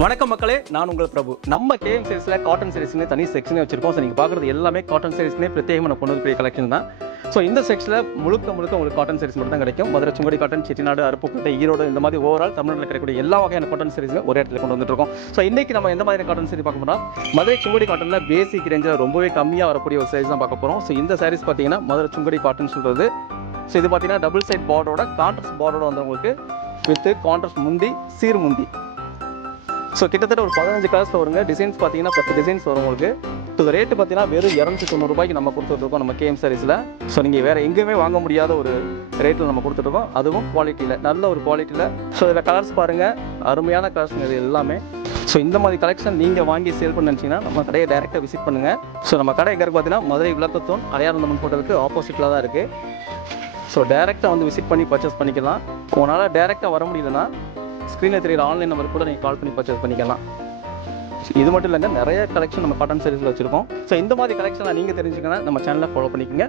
வணக்கம் மக்களே, நான் உங்கள் பிரபு. நம்ம கேஎம் சீரிஸில் காட்டன் சீரிஸ்னு தனி செக்ஷனே வச்சிருக்கோம். ஸோ நீங்கள் பார்க்குறது எல்லாமே காட்டன் சீரிஸ்னே பிரத்யேகமாக கொண்டு வரக்கூடிய கலெக்ஷன் தான். ஸோ இந்த செக்ஷனில் முழுக்க உங்களுக்கு காட்டன் சீரிஸ் மட்டும் தான் கிடைக்கும். மதுரை சுங்கடி காட்டன், செட்டிநாடு, அருப்புக்கோட்டை, ஈரோடு, இந்த மாதிரி ஓவரால் தமிழ்நாட்டில் கிடைக்கக்கூடிய எல்லா வகையான காட்டன் சீரிஸுமே ஒரே இடத்துல கொண்டு வந்துருக்கோம். ஸோ இன்றைக்கி நம்ம எந்த மாதிரி காட்டன் சீரிஸ் பார்க்க போகிறோம், மதுரை சுங்கடி காட்டனில் பேசிக் ரேஞ்சில் ரொம்பவே கம்மியாக வரக்கூடிய ஒரு சைஸ் தான் பார்க்க போகிறோம். ஸோ இந்த சாரீஸ் பார்த்தீங்கன்னா மதுரை சுங்கடி காட்டன் சொல்கிறது. ஸோ இது பார்த்தீங்கன்னா டபுள் சைட் பார்டரோட கான்ட்ராஸ்ட் பார்டரோட வந்தவங்களுக்கு வித் கான்ட்ராஸ்ட் முந்தி, சீர் முந்தி. ஸோ கிட்டத்தட்ட ஒரு 15 கலர்ஸ் வருங்க. டிசைன்ஸ் பார்த்தீங்கன்னா 10 டிசைன்ஸ் வரும் உங்களுக்கு. ஸோ ரேட்டு பார்த்தீங்கன்னா வெறும் 290 ரூபாய்க்கு நம்ம கொடுத்துட்ருக்கோம் நம்ம கேஎம் சாரீஸில். ஸோ நீங்கள் வேறு எங்கேயுமே வாங்க முடியாத ஒரு ரேட்டில் நம்ம கொடுத்துட்ருக்கோம், அதுவும் குவாலிட்டியில், நல்ல ஒரு குவாலிட்டியில். ஸோ இதில் கலர்ஸ் பாருங்கள், அருமையான கலர்ஸுங்க இது எல்லாமே. ஸோ இந்த மாதிரி கலெக்ஷன் நீங்கள் வாங்கி சேல் பண்ண நினச்சிங்கன்னா நம்ம கடையை டேரெக்டாக விசிட் பண்ணுங்கள். ஸோ நம்ம கடை எங்கே இருக்குது பார்த்தீங்கன்னா மதுரை விளக்கத்தூன் அடையாளந்தம்மன் ஹோட்டலுக்கு ஆப்போசிட்டில் தான் இருக்குது. ஸோ டேரெக்டாக வந்து விசிட் பண்ணி பர்ச்சேஸ் பண்ணிக்கலாம். உங்களால் டேரெக்டாக வர முடியலன்னா ஸ்க்ரீனில் தெரியுற ஆன்லைன் நம்பருக்கு கூட நீங்கள் கால் பண்ணி பர்ச்சேஸ் பண்ணிக்கலாம். இது மட்டும் இல்லைங்க, நிறைய கலெக்ஷன் நம்ம காட்டன் சீரிஸில் வச்சுருக்கோம். ஸோ இந்த மாதிரி கலெக்ஷனை நீங்கள் தெரிஞ்சுக்கணும் நம்ம சேனலை ஃபாலோ பண்ணிக்கோங்க.